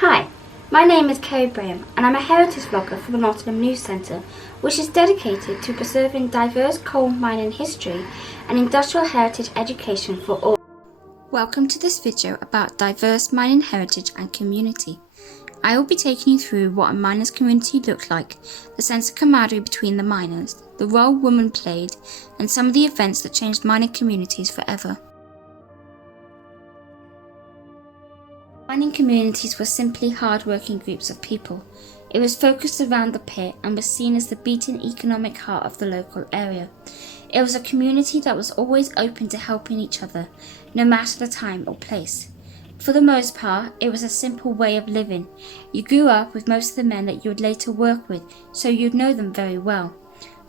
Hi, my name is Kerri Braham and I'm a heritage vlogger for the Nottingham News Centre, which is dedicated to preserving diverse coal mining history and industrial heritage education for all. Welcome to this video about diverse mining heritage and community. I will be taking you through what a miners community looked like, the sense of camaraderie between the miners, the role women played, and some of the events that changed mining communities forever. Mining communities were simply hard-working groups of people. It was focused around the pit and was seen as the beating economic heart of the local area. It was a community that was always open to helping each other, no matter the time or place. For the most part, it was a simple way of living. You grew up with most of the men that you would later work with, so you'd know them very well.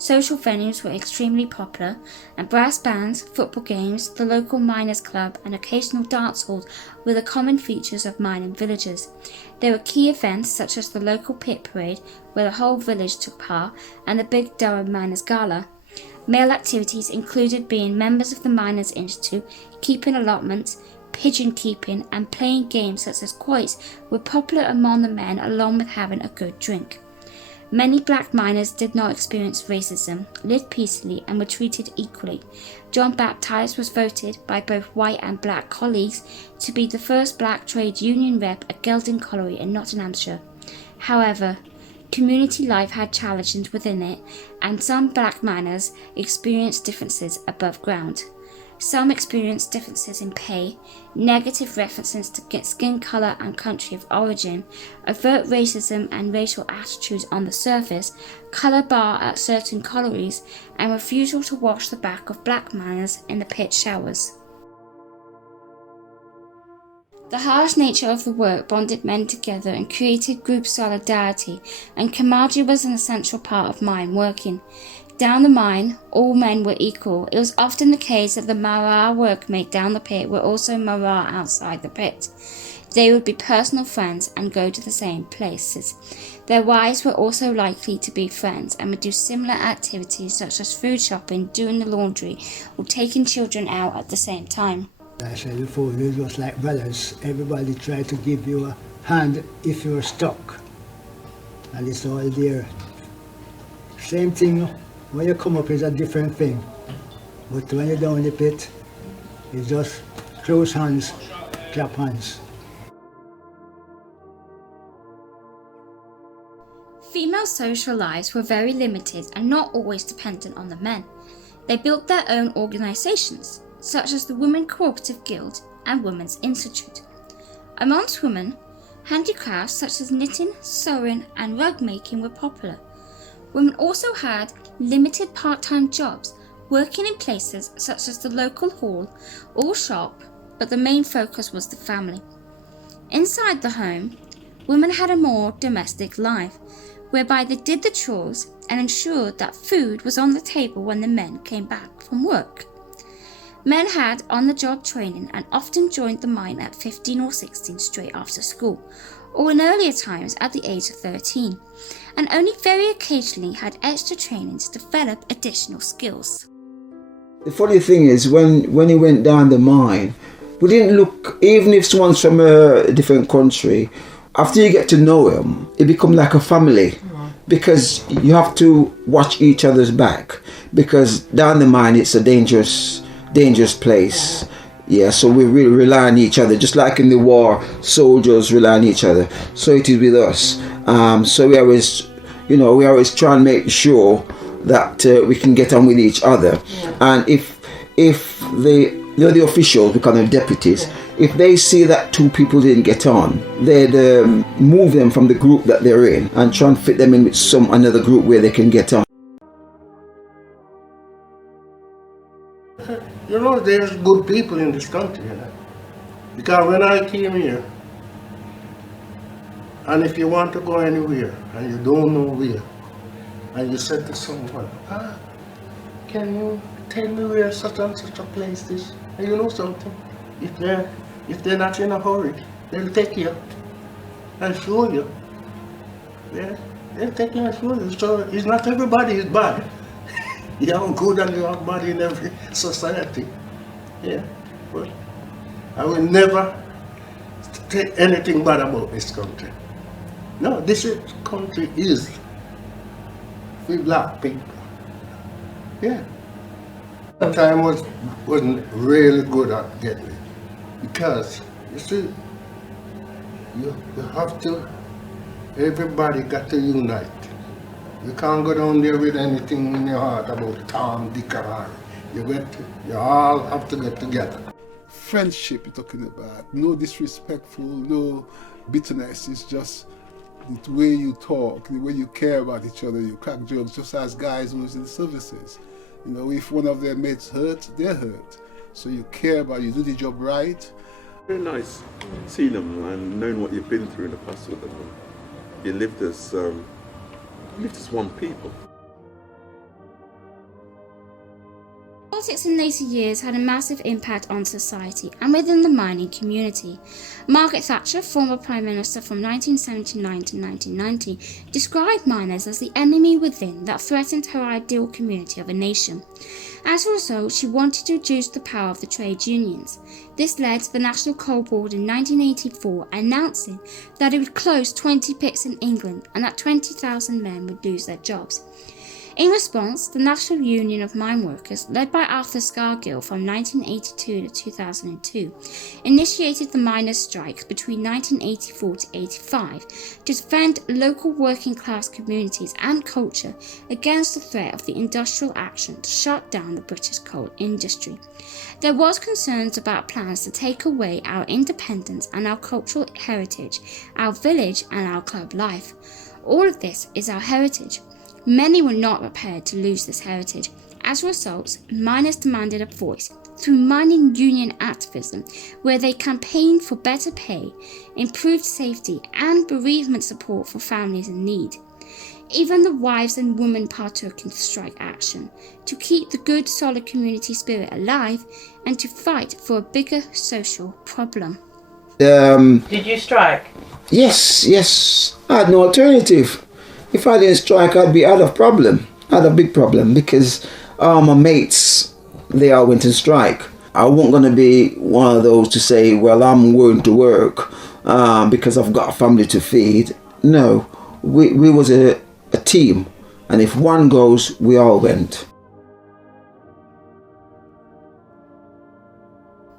Social venues were extremely popular, and brass bands, football games, the local miners' club, and occasional dance halls were the common features of mining villages. There were key events such as the local pit parade, where the whole village took part, and the Big Durham Miners' Gala. Male activities included being members of the Miners' Institute, keeping allotments, pigeon keeping, and playing games such as quoits were popular among the men, along with having a good drink. Many black miners did not experience racism, lived peacefully, and were treated equally. John Baptiste was voted by both white and black colleagues to be the first black trade union rep at Gelding Colliery in Nottinghamshire. However, community life had challenges within it, and some black miners experienced differences above ground. Some experienced differences in pay, negative references to skin colour and country of origin, overt racism and racial attitudes on the surface, colour bar at certain collieries, and refusal to wash the back of black miners in the pit showers. The harsh nature of the work bonded men together and created group solidarity, and camaraderie was an essential part of mine working. Down the mine, all men were equal. It was often the case that the Marah workmate down the pit were also Marah outside the pit. They would be personal friends and go to the same places. Their wives were also likely to be friends and would do similar activities such as food shopping, doing the laundry, or taking children out at the same time. I said before, it was like brothers. Everybody tried to give you a hand if you were stuck. And it's all there. Same thing. When you come up, it's a different thing. But when you're down in the pit, it's just close hands, clap hands. Female social lives were very limited and not always dependent on the men. They built their own organisations, such as the Women Cooperative Guild and Women's Institute. Amongst women, handicrafts such as knitting, sewing and rug making were popular. Women also had limited part-time jobs, working in places such as the local hall or shop, but the main focus was the family. Inside the home, women had a more domestic life, whereby they did the chores and ensured that food was on the table when the men came back from work. Men had on-the-job training and often joined the mine at 15 or 16 straight after school, or in earlier times at the age of 13, and only very occasionally had extra training to develop additional skills. The funny thing is, when he went down the mine, we didn't look, even if someone's from a different country, after you get to know him, it becomes like a family, because you have to watch each other's back, because down the mine it's a dangerous place. Yeah, so we really rely on each other, just like in the war, soldiers rely on each other. So it is with us. So we always try and make sure that we can get on with each other. Yeah. And if the officials, we call them deputies, if they see that two people didn't get on, they'd move them from the group that they're in and try and fit them in with another group where they can get on. You know, there's good people in this country, you know? Because when I came here, and if you want to go anywhere and you don't know where, and you said to someone, can you tell me where such and such a place is? And you know something, if they're not in a hurry, they'll take you and show you. Yeah, they'll take you and show you. So it's not everybody is bad. You have good and you have bad in every society. Yeah, but I will never say anything bad about this country. No, country is for black people. Yeah. The time wasn't really good at getting it. Because, you see, you have to, everybody got to unite. You can't go down there with anything in your heart about Tom, Dick, or Harry. You all have to get together. Friendship you're talking about, no disrespectful, no bitterness, it's just the way you talk, the way you care about each other, you crack jokes, just as guys who's in services. You know, if one of their mates hurt, they're hurt. So you care about, you do the job right. Very nice seeing them and knowing what you've been through in the past with them. You lived as one people. Politics in later years had a massive impact on society and within the mining community. Margaret Thatcher, former Prime Minister from 1979 to 1990, described miners as the enemy within that threatened her ideal community of a nation. As a result, she wanted to reduce the power of the trade unions. This led to the National Coal Board in 1984 announcing that it would close 20 pits in England and that 20,000 men would lose their jobs. In response, the National Union of Mine Workers, led by Arthur Scargill from 1982 to 2002, initiated the miners' strikes between 1984 to 85 to defend local working class communities and culture against the threat of the industrial action to shut down the British coal industry. There was concerns about plans to take away our independence and our cultural heritage, our village and our club life. All of this is our heritage. Many were not prepared to lose this heritage. As a result, miners demanded a voice through mining union activism, where they campaigned for better pay, improved safety, and bereavement support for families in need. Even the wives and women partook in strike action to keep the good, solid community spirit alive and to fight for a bigger social problem. Did you strike? Yes. I had no alternative. If I didn't strike, I'd have a big problem because my mates, they all went on strike. I wasn't going to be one of those to say, well, I'm going to work because I've got a family to feed. No, we was a team, and if one goes, we all went.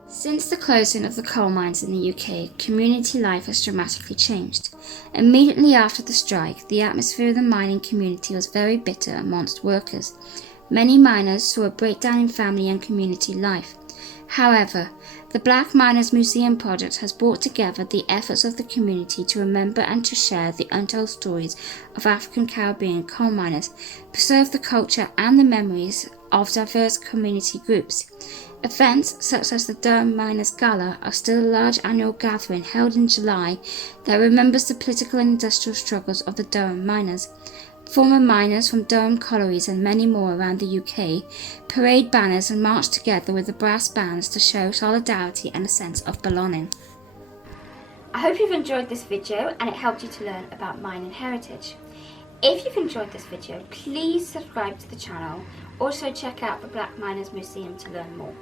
Since the closing of the coal mines in the UK, community life has dramatically changed. Immediately after the strike, the atmosphere of the mining community was very bitter amongst workers. Many miners saw a breakdown in family and community life. However, the Black Miners Museum project has brought together the efforts of the community to remember and to share the untold stories of African Caribbean coal miners, preserve the culture and the memories of diverse community groups. Events such as the Durham Miners Gala are still a large annual gathering held in July that remembers the political and industrial struggles of the Durham miners. Former miners from Durham collieries and many more around the UK parade banners and march together with the brass bands to show solidarity and a sense of belonging. I hope you've enjoyed this video and it helped you to learn about mining heritage. If you've enjoyed this video, please subscribe to the channel. Also check out the Black Miners Museum to learn more.